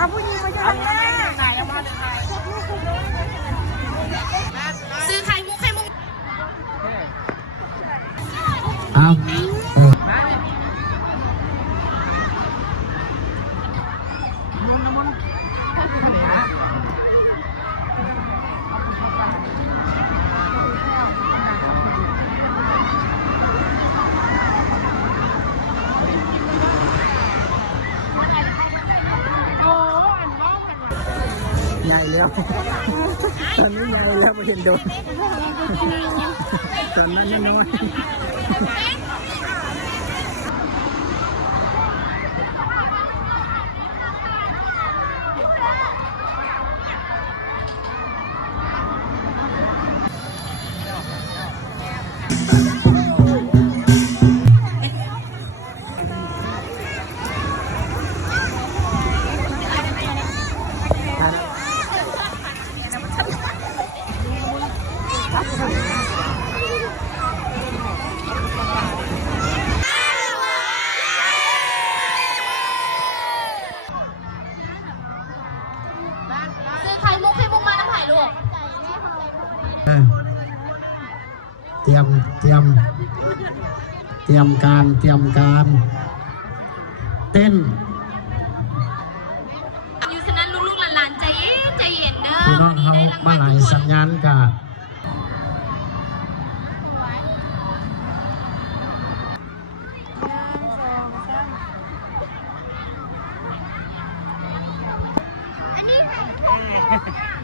เอาผู้หญิงมาจะทำได้ซื้อไข่มุกเอาใหญ่แล้วตอนนี้ใหญ่แล้วไม่เห็นโดนตอนนั้นยังน้อยซื้อไข่มุกมาน้ำไผ่ลูกเตรียมการเต้นอยู่ฉะนั้นลูกๆหลานๆใจเย็นเด้อ พี่น้องเขามาหลายสัญญาณกะอันนี้